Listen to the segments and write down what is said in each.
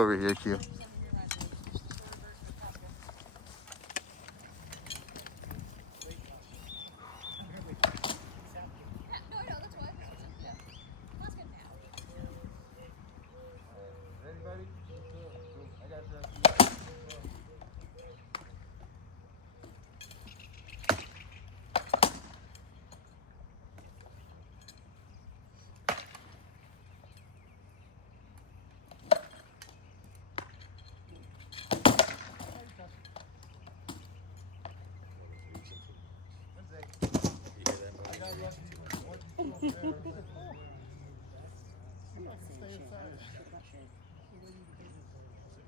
Over here, Q.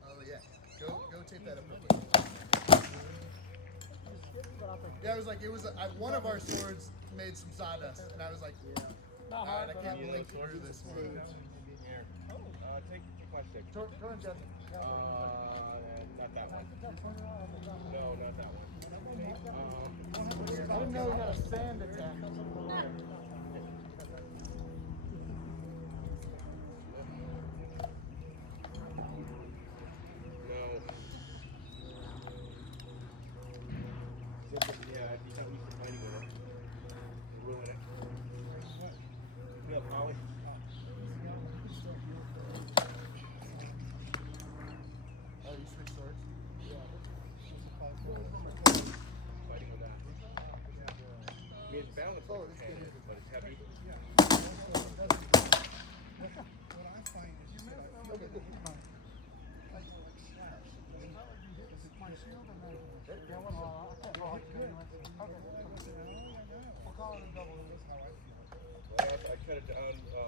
Oh yeah, go tape that up real quick. Yeah, I was like, one of our swords made some sawdust, and I was like, all right, I can't blink through this one. Here. Take my stick. Turn, Jeff. Not that one. No, not that one. I didn't know he had a sand attack. It's balanced, but it's heavy. I cut it down, so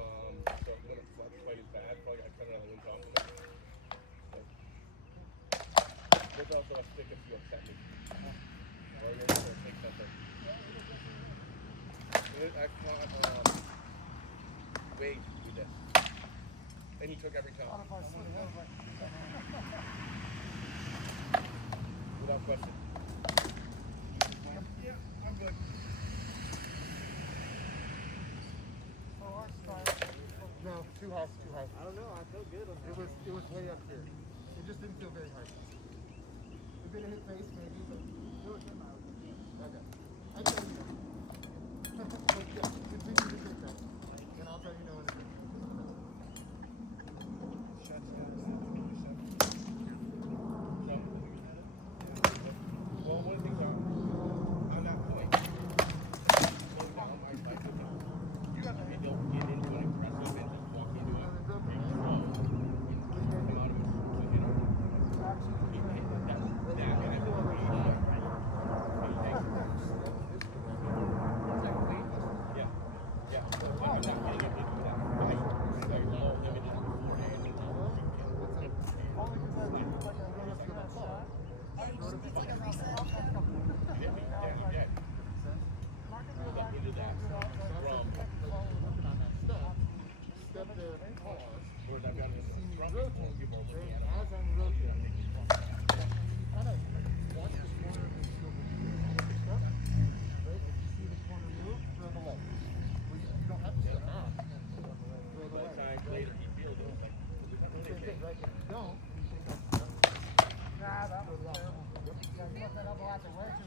when it's not quite as bad, I cut it on one top of it. There's also a stick if you upset me. Or you're going to take something. I caught Wade with this. And he took every time. Without question. Yeah, I'm good. No, too high, too high. I don't know, I felt good on that. It was way up here. It just didn't feel very hard. A bit of hit face maybe, but okay. I tell you no. But yeah, continue to take that. And I'll tell you no in a minute. Well, one thing on that point, slow down my bike. You have to don't get into an aggressive and just walk into it. Come out of it to hit him. That guy will be yeah. Yeah. So I'm not getting into that fight. So you're low limited beforehand.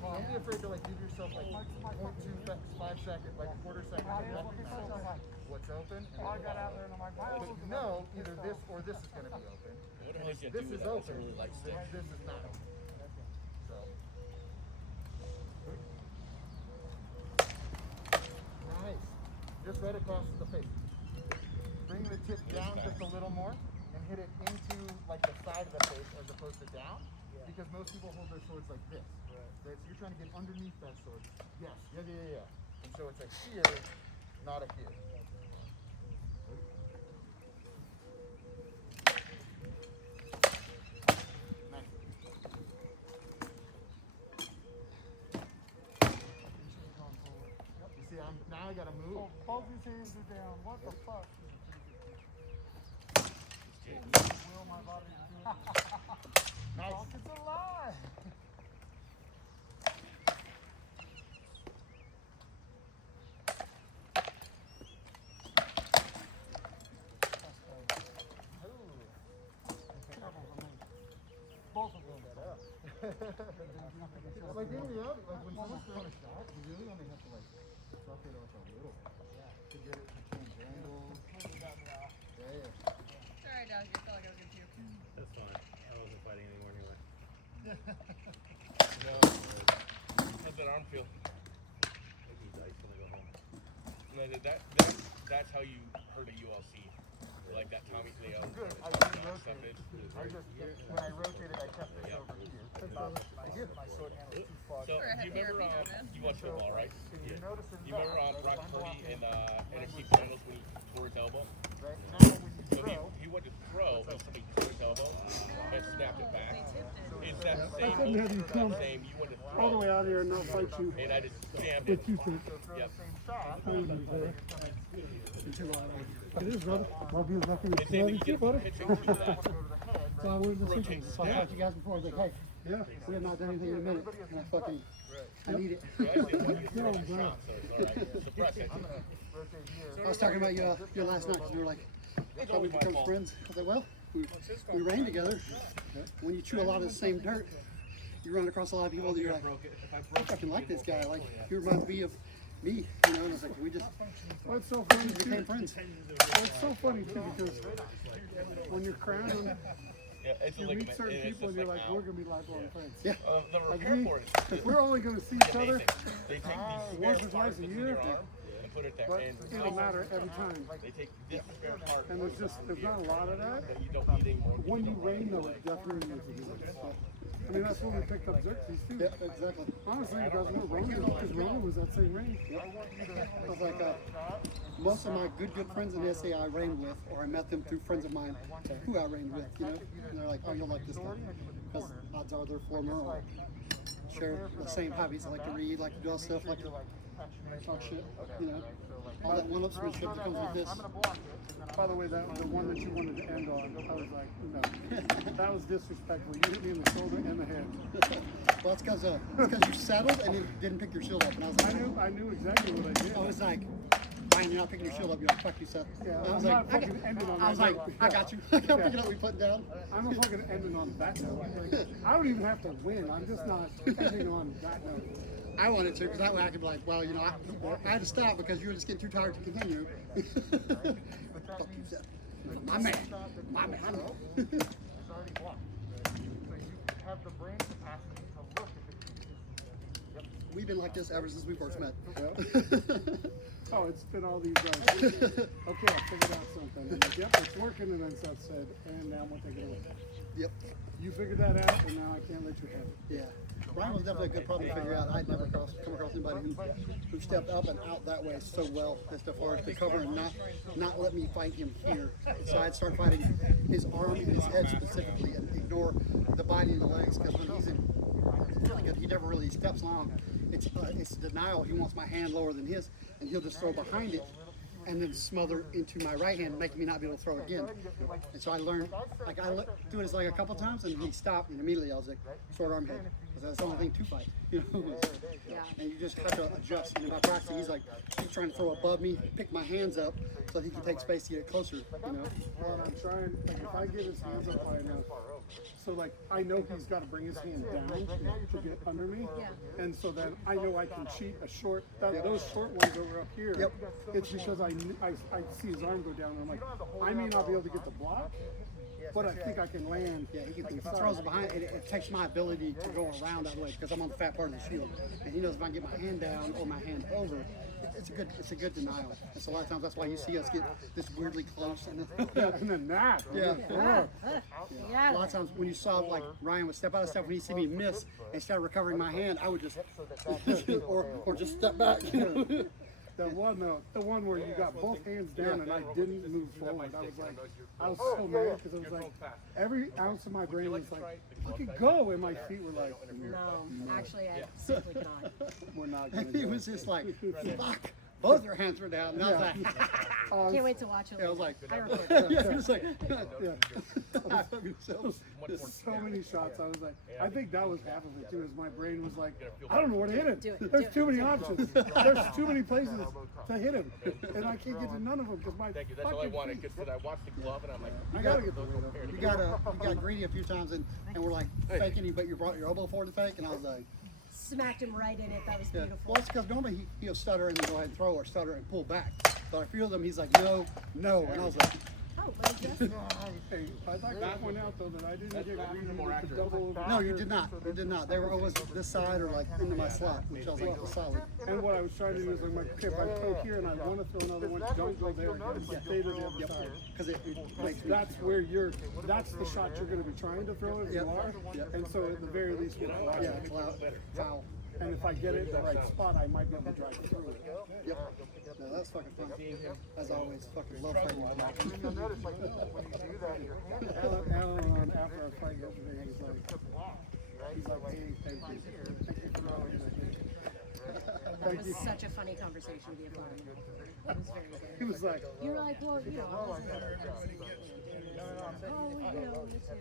Don't be afraid to give yourself 0.25 seconds, quarter second. What's open? And I got out there and I'm like, but you know, either this or this is going to be open. And if this is open, this is not open. So. Nice. Just right across the face. Bring the tip down just a little more and hit it into the side of the face as opposed to down. Because most people hold their swords like this. Right? So you're trying to get underneath that sword. Yes. Yeah. And so it's a here, not a here. Nice. You see, now I gotta move. Oh, both his hands are down. What the fuck? Will my body do it? Nice. It's a lie. both of them. Like in reality, like when someone's throwing a shot, you really only have to like suck it off a little to get it to change angles. Yeah. Sorry, Dad, you felt like I was gonna puke. That's fine. I wasn't fighting anymore anyway. No. How's that arm feel? Maybe he's ice when I go home. No, that's how you hurt a ULC. Like that Tommy Leo. Good. I didn't rotate. I just when I rotated, I kept this over here. I did. My short hand was too far. So Or a you heavy remember arm, man. you watched football, right? You notice in You remember Brock Purdy in NFC Finals when he tore his elbow? right now when you So throw, he went to throw, and somebody tore his elbow and snapped it back. They tipped it. Is that the I same? couldn't have you Is come that same? You went to all the throw, way out here and not fight you. and I just jammed With it. you two. throw Yep. the same shot. I wouldn't do that. It is, brother. Love you, nothing. They say to get brother. pitching through that. So I wanted to say, Rotates so I down. talked to you guys before. I was like, hey, yeah, we have not done anything in a minute. And I need it. You actually won your first shot, so it's all right. Suppress it. Rotate here. I was talking about you last night because we were like, I thought we'd become friends. I was like, well, we ran together. When you chew a lot of the same dirt, you run across a lot of people that you're like, I fucking like this guy. Like, he reminds me of me, you know, and it's like, we just Well, it's so funny became too. friends. Well, it's so funny too because when you're crowning, Yeah, it's you like meet certain people and you're like, we're gonna be lifelong friends. Yeah. the Like repair we, for it is we're only gonna see each other amazing. They take these once spare or twice parts a in year, your arm and put it there. but And it'll matter every time. they take this spare part And there's not a lot of that. that you don't need anymore. When you rain though, it definitely makes a difference. I mean, that's when we picked up Xerxes too. Yeah, exactly. Honestly, you guys were Ronan because Ronan was that same rain. I was like, most of my good friends in SA I reigned with, or I met them through friends of mine who I reigned with, you know, and they're like, oh, you'll like this guy. Because odds are they're former or share the same hobbies. I like to read, like to do all stuff, like to talk shit, you know. All that one-upsmanship that comes with this. By the way, the one that you wanted to end on, I was like, no, that was disrespectful. You hit me in the shoulder and the head. Well, it's because you settled and you didn't pick your shield up. And I was like, I knew exactly what I did. I was like, Ryan, you're not picking your shield up. You're like, fuck you, Seth. Yeah, And I was I'm like, not fucking ending on I was that like, note. I got you. I'm picking up, we put down. I'm not fucking ending on that note. Like, I don't even have to win. I'm just not ending on that note. I wanted to, because that way I could be like, well, you know, I had to stop because you were just getting too tired to continue. Fuck you, Seth. My man. My man. It's already blocked. So you have the brain capacity to look at the keys. We've been like this ever since we first met. Oh, it's been all these okay, I figured out something. And like, yep, it's working. And then Seth said, and now I'm going to take it away. Yep. You figured that out, and now I can't let you have it. Yeah. Ryan was definitely a good problem to figure out. I'd never come across anybody who stepped up and out that way so well as far as to cover and not let me fight him here. So I'd start fighting his arm and his head specifically and ignore the body and the legs, because when he's really good, he never really steps long. It's denial. He wants my hand lower than his, and he'll just throw behind it and then smother into my right hand, making me not be able to throw again. And so I learned, like I do this like a couple times, and he stopped, and immediately I was like, short arm head. Because that's the only thing to fight, you know. And you just have to adjust. And by practicing, he's trying to throw above me, pick my hands up so that he can take space to get closer, you know. Well, I'm trying, like, if I get his hands up high enough, so, like, I know he's got to bring his hand down to get under me. Yeah. And so then I know I can cheat a short, those short ones over up here. Yep. It's because I see his arm go down, and I'm like, I may not be able to get the block, but I think I can land. Yeah, he throws it behind, and it takes my ability to go around that way because I'm on the fat part of the shield. And he knows if I can get my hand down or my hand over, it's a good denial. And so a lot of times that's why you see us get this weirdly close. And then, And then that. yeah. Yeah. A lot of times when you saw like Ryan would step out of step, when he see me miss and start recovering my hand, I would just or just step back. You know? The one where you got both hands down and I didn't move forward. I was so mad because I was like, every ounce of my brain was like, I could go, and my feet were like, No, actually, I simply cannot. we're not And gonna he go. was just like, fuck. both their hands were down. And I was like, Can't wait to watch it. I was like, I recorded. yeah, it was like, Yeah. I fucking so. Just so many shots. I was like, I think that was half of it too. Is my brain was like, I don't know where to hit him. Do it, There's do it. too many options. There's too many places to hit him, and I can't get to none of them because my Thank you. That's all I fucking wanted feet. because I watched the glove and I'm like, I gotta get the weight up. You got greedy a few times and we're like faking you, but you brought your elbow forward to fake, and I was like, Smacked him right in it. That was yeah. beautiful. Well, it's because normally he'll stutter and go ahead and throw or stutter and pull back. But I feel them, he's like, no, no, and I was like, Oh, but he just Hey, I'd like to point out though that I didn't get greedy with the double. no, you did not. You did not. They were always this side or like into my slot, which I was like, solid. And what I was trying to do is I'm like, okay, if I poke here and I want to throw another one, don't go there again. Stay to the other side. Because it makes me. That's where that's the shot you're going to be trying to throw if you are. And so at the very least, get foul. Yeah, foul. And if I get it in the right spot, I might be able to drive through it. Yep. No, that's fucking fun. As always, fucking love fighting with Mike. You'll notice like when you do that, your hand Alan, after our fight yesterday, he's like, hey, thank you. Thank you for all of that. that was such a funny conversation to be a part of. It was very good. He was like, You were like, well, you know, I wasn't oh, you know, me too.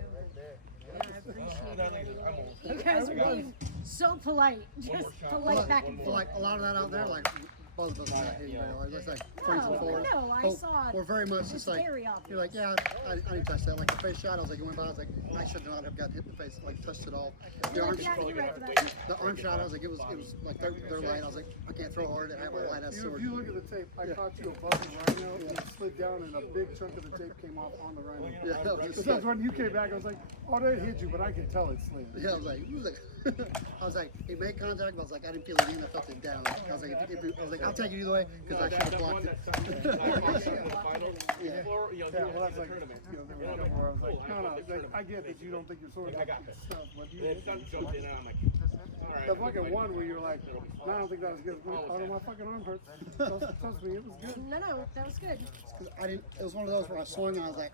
Yeah, I appreciate it anyway. You guys were being so polite, just polite back and Well, forth. like a lot of that out there, like both of us are not hitting very hard. Let's like points No, forward. no, I But saw it. We're very much just like very obvious. you're like, yeah, I didn't touch that. Like the face shot, I was like, it went by. I was like, I should not have gotten hit in the face. Like touched it all. The arm, Yeah, you're right for that. the arm shot, I was like, it was like they're light. I was like, I can't throw hard and have a light ass sword. if you look at the tape, I caught you above the rhino and it slid down and a big chunk of the tape came off on the rhino. Yeah, that was Because when you came back, I was like, oh, that hit you, but I can tell it slid. Yeah, I was like, I was like, he made contact, but I was like, I didn't feel it in. I felt it down. I was like, I was like, I'll take it either way because I should have blocked it. Yeah, well, that's like, you know, where I was like, no, like, I get that you don't think your sword is stuff, but you then son jumped in and I'm like, all right. the fucking one where you're like, no, I don't think that was good. Oh, no, my fucking arm hurts. Trust me, it was good. No, that was good. Because I didn't. It was one of those where I swung and I was like,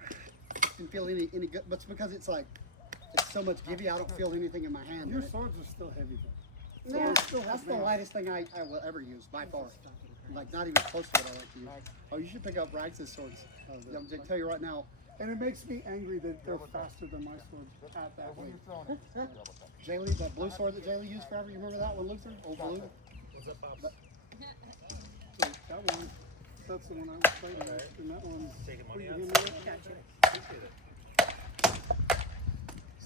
didn't feel any good. But it's because it's like, it's so much give you. I don't feel anything in my hand. Your swords are still heavy though. No, that's the lightest thing I will ever use by far. Like not even close to what I like to use. Oh, you should pick up Rags' swords. I'm going to tell you right now. And it makes me angry that they're faster than my sword at that weight. Jaylee, that blue sword that Jaylee used forever. You remember that one, Luther? Old blue. So that one, that's the one I was fighting with. And that one's Taking money what out. you give me that?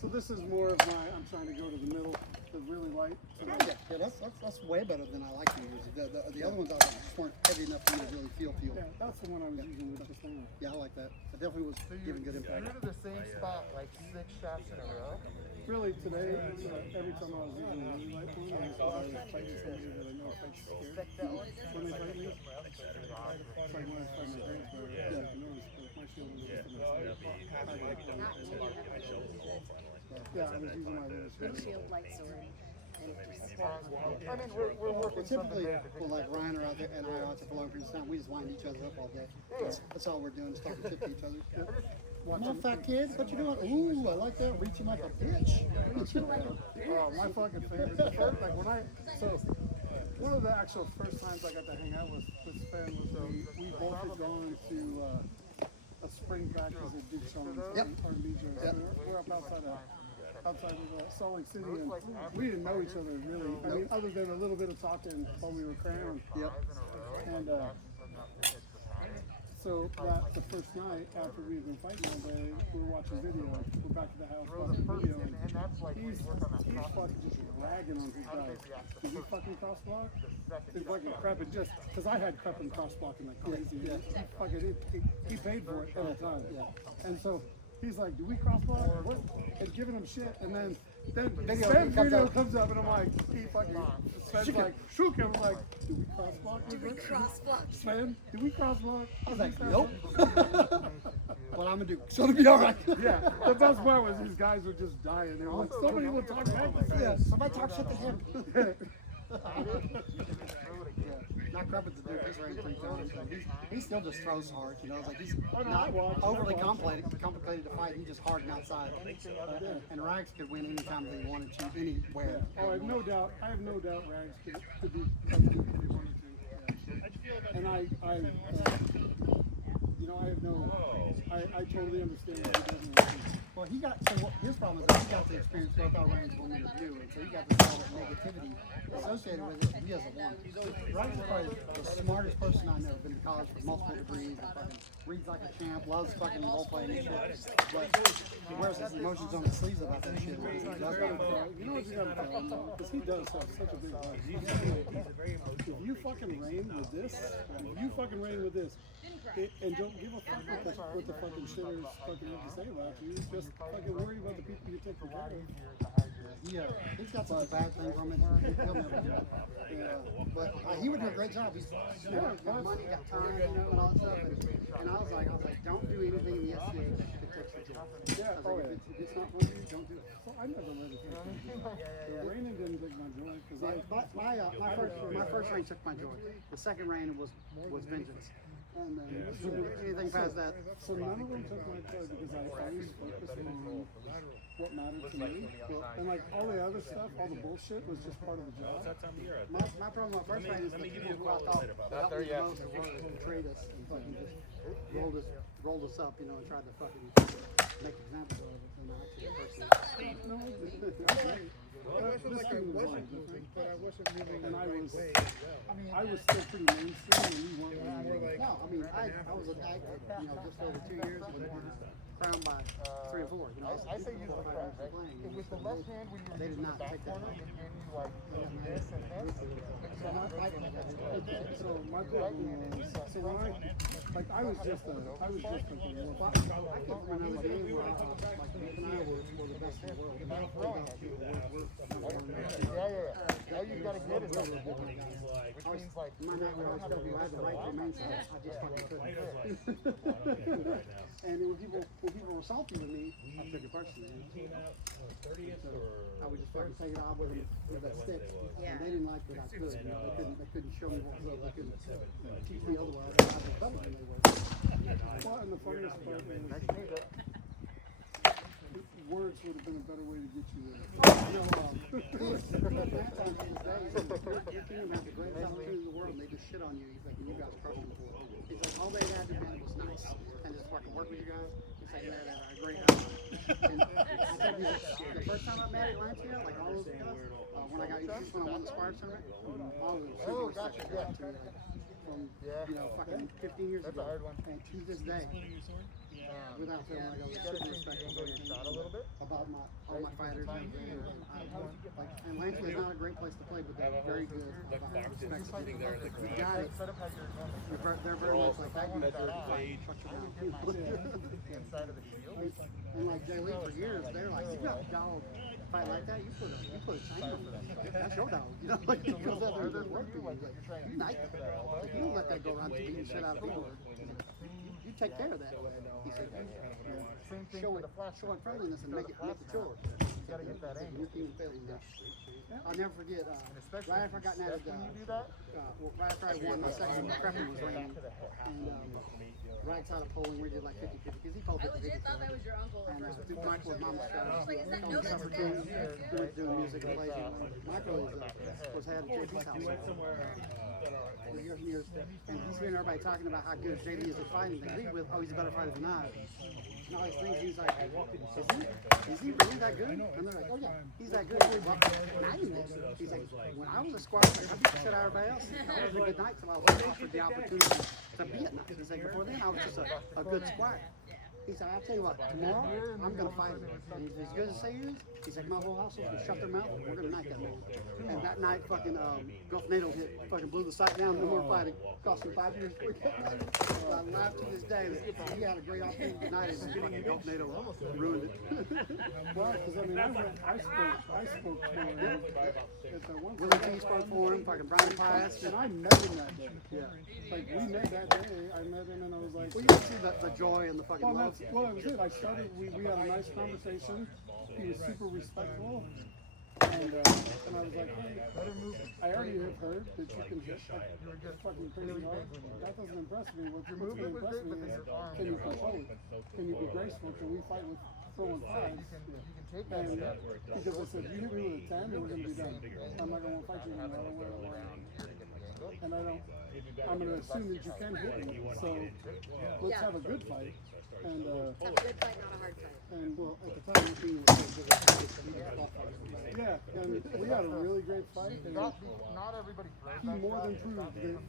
So this is more of my, I'm trying to go to the middle, the really light. Yeah, that's way better than I like to use. The other ones I just weren't heavy enough for me to really feel. Yeah, that's the one I was using with this thing. Yeah, I like that. I definitely was giving good you're impact. to the same spot like 6 shots in a row. Really today, every time I was using the really light one, I was fighting somebody that I know fights scared. When they fight me, it's like when I fight my grandfather, I can notice that my shield was just in yeah, I was using my little shield. Windshield light sword. I mean, we're working Typically, something basic. well, like Ryan are out there and I are out there for long periods of time, we just wind each other up all day. That's all we're doing, is talking shit to each other. Come on, fat kid, what you doing? Ooh, I like that. Reaching like a bitch. Oh, my fucking favorite. Like when so one of the actual first times I got to hang out with Sven was we both had gone to a spring practice at Big Sean's or BJ. We're up outside of Salt Lake City, and we didn't know each other really. I mean, other than a little bit of talking while we were cramming. Yep. And so the first night after we had been fighting all day, we were watching video. We're back at the house watching video, and he's fucking just ragging on his guys. Did he fucking cross block? He's fucking crapping just because I had crap and cross blocking like crazy. He paid for it every time. And so he's like, "Do we cross block?" What? And giving him shit, and then Sven's video comes up, and I'm like, Sven's like, shook him. I'm like, "Do we cross block? Do we cross block? Sven, do we cross block?" I was like, nope. What I'm gonna do? So it'll be all right. Yeah, the best part was these guys were just dying. They were like, somebody will talk back. Yeah, somebody talk shit to him. Not Crumpet's a dude. He's ran 3 times. He still just throws hard, you know. It's like he's not overly complicated to fight. He's just hard and outside. And Rags could win anytime that he wanted to, anywhere. Oh, I have no doubt. Rags could be a dude if he wanted to. And you know, I have no, I totally understand what he doesn't want. Well, he got, so what, his problem is that he got to experience both our range when we were new, and so he got to see all that negativity associated with it. He doesn't want it. Right is probably the smartest person I know. Been to college for multiple degrees, and fucking reads like a champ, loves fucking role playing and shit. But he wears his emotions on his sleeves about that shit. He does that. You know what you gotta tell him, because he does have such a big life. If you fucking rain with this, and don't give a fuck what the fucking shitters fucking have to say about you, just fucking worry about the people you take for granted. Yeah, he's got such a bad thing from it. He'll never do it. Yeah, but he would do a great job. He's smart, got money, got time, you know, and all that stuff. And I was like, don't do anything in the SCA that takes your job. Yeah, oh yeah. If it's not for you, don't do it. Well, I never let it take my joy. The raining didn't take my joy, because My first rain took my joy. The second rain was vengeance. And anything past that. So none of them took my joy because I always focused on what mattered to me. And like all the other stuff, all the bullshit was just part of the job. My problem with my first rain is the people who I thought helped me the most were betrayed us and fucking just rolled us up, you know, and tried to fucking make examples of it. And I actually personally. This thing was like different, but I wasn't really. And I was still pretty mainstream, and we weren't. No, I mean, I was a guy, you know, just over 2 years, and we weren't crowned by 3 or 4. You know, I say use the front, right? If with the left hand when you're using the back corner, it gave you like this and this. So my problem was, so when I was just a war. I came from another game where like Nick and I were the best in the world. All you gotta get is that, which means like. My night when I was supposed to have the right to remain silent, I just fucking couldn't. And when people were salty with me, I took it personally. So I would just fucking take it off with that stick. And they didn't like what I could. You know, they couldn't show me what was up. They couldn't teach me otherwise. I was better than they were. Well, and the funniest part is, words would have been a better way to get you there. You know, your team has the greatest opportunity in the world, and they just shit on you. He's like, you guys crushed them for it. He's like, all they had to do was nice, and just fucking work with you guys. He's like, they had a great house. And I tell you, the first time I met Atlantia, like all those guys, when I got introduced when I won the Spire Tournament, all of them super respectful to me. Like, from, you know, fucking 15 years ago, and to this day. Without feeling like I was super respectful about all my fighters and everything. And Lancia is not a great place to play, but they're very good about respect. You got it. They're very much like that. And like Jay Lee for years, they're like, you got a dog fight like that, you put a chamber for that. That's your dog. You know, like he goes out there and does work for you. Like, you knight that. Like, you don't let that go around to beat the shit out of people. You take care of that. He said, show friendliness and make it chore. You gotta get that angle. Your team failing that. I'll never forget, right after I got nabbed, right after I won my second prepping was raining, and right side of polling we did like 50-50, because he called 50-50. I legit thought that was your uncle. And Michael was mama's child. Like, is that, no, that's Doing music and plays. Michael was head of JP's house. For years and years, and he's hearing everybody talking about how good JD is at fighting. They lead with, oh, he's a better fighter than I. And all these things, he's like, is he really that good? And they're like, oh yeah, he's that good. Well, now you know. He's like, when I was a squad player, I beat the shit out of everybody else. I was a good night till I was offered the opportunity to be at night. He's like, before then, I was just a good squad. He said, I'll tell you what, tomorrow, I'm going to fight him. And he's as good as say he is. He's like, my whole house is going to shut their mouth, and we're going to knife that man. And that night, fucking Gulf NATO hit, fucking blew the site down, no more fighting. Cost him 5 years before he got knighted. I laugh to this day that he had a great opportunity tonight, and fucking Gulf NATO ruined it. well, because I mean, I spoke for him at that one. Willie T spoke for him, fucking Brian Pius. And I met him that day. Yeah. Like, we met that day, I met him, and I was like, well, you can see the joy and the fucking love. Well, that was it. I started, we had a nice conversation. He was super respectful. And I was like, hey, I already have heard that you can hit like fucking crazy hard. That doesn't impress me. What's going to impress me is, can you control it? Can you be graceful? Can we fight with throwing fives? And because I said, you hit me with a 10 and we're going to be done. I'm not going to fight you anymore. and I'm gonna assume that you can hit me. So let's have a good fight. And Have a good fight, not a hard fight. and Well, at the time, I think it was yeah, and we had a really great fight. And Not everybody throws he that more than shot. proved that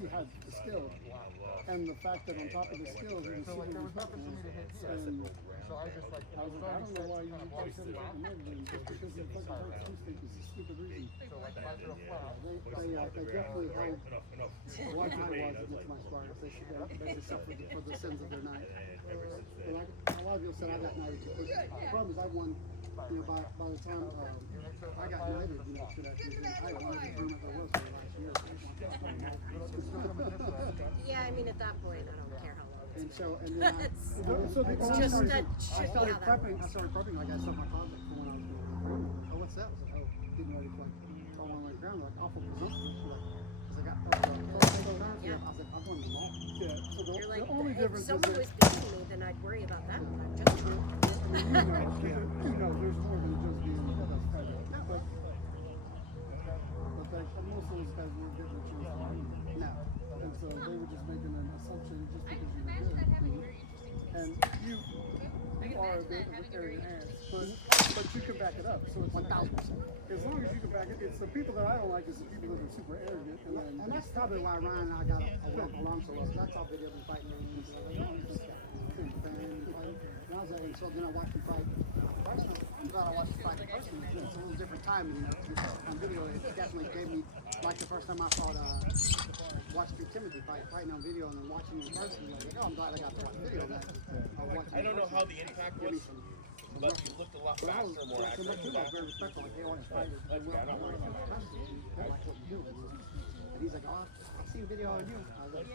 he had the skill, and the fact that on top of the skill, he was So like super there was nothing for me to hit here. and So I just like, I was like, I don't know why you guys said it in the magazine, just because he fucking hurt two stick is a stupid reason. so like if I throw flat, they definitely held one high was against my sparring. They just suffered for the sins of their night. But like a lot of people said, I got knighted too quick. The problem is I won, by the time I got knighted, should actually I won the tournament there was for the last year. Yeah, I mean, at that point, I don't care how long And it's so, and then So the It's only just reason- I started how that prepping. I started prepping like I stuff my closet for when I was doing it. Oh, what's that? I was like, oh, getting ready for like fall on my ground, like awful presumptuous. She's like, I was like, Yeah. I was like, I'm going to the mall. Yeah, so You're like, the only if difference is someone that was beating me, then I'd worry about that. But I'm just there's more than just being kind of, but like most of those guys weren't getting a chance to win. No. And so they were just making an assumption just because you were good. And you are a bit of an arrogant ass, but you can back it up. So it's 1,000%. as long as you can back it, it's the people that I don't like is the people that are super arrogant. And that's probably why Ryan and I got along so well. That's all video been fighting games. And I was like, so then I watched him fight. I'm glad I watched him fight in person. It's a little different time, on video. It definitely gave me, like the first time I fought, watched Timothy fighting on video and then watching him in person. Like, oh, I'm glad I got to watch video on that. I don't know how the impact was, but you looked a lot faster, more accurate. I was very respectful. Like, hey, I want to fight. I'm not worried about that. I like what you do. And he's like, oh, I've seen video on you. I was like,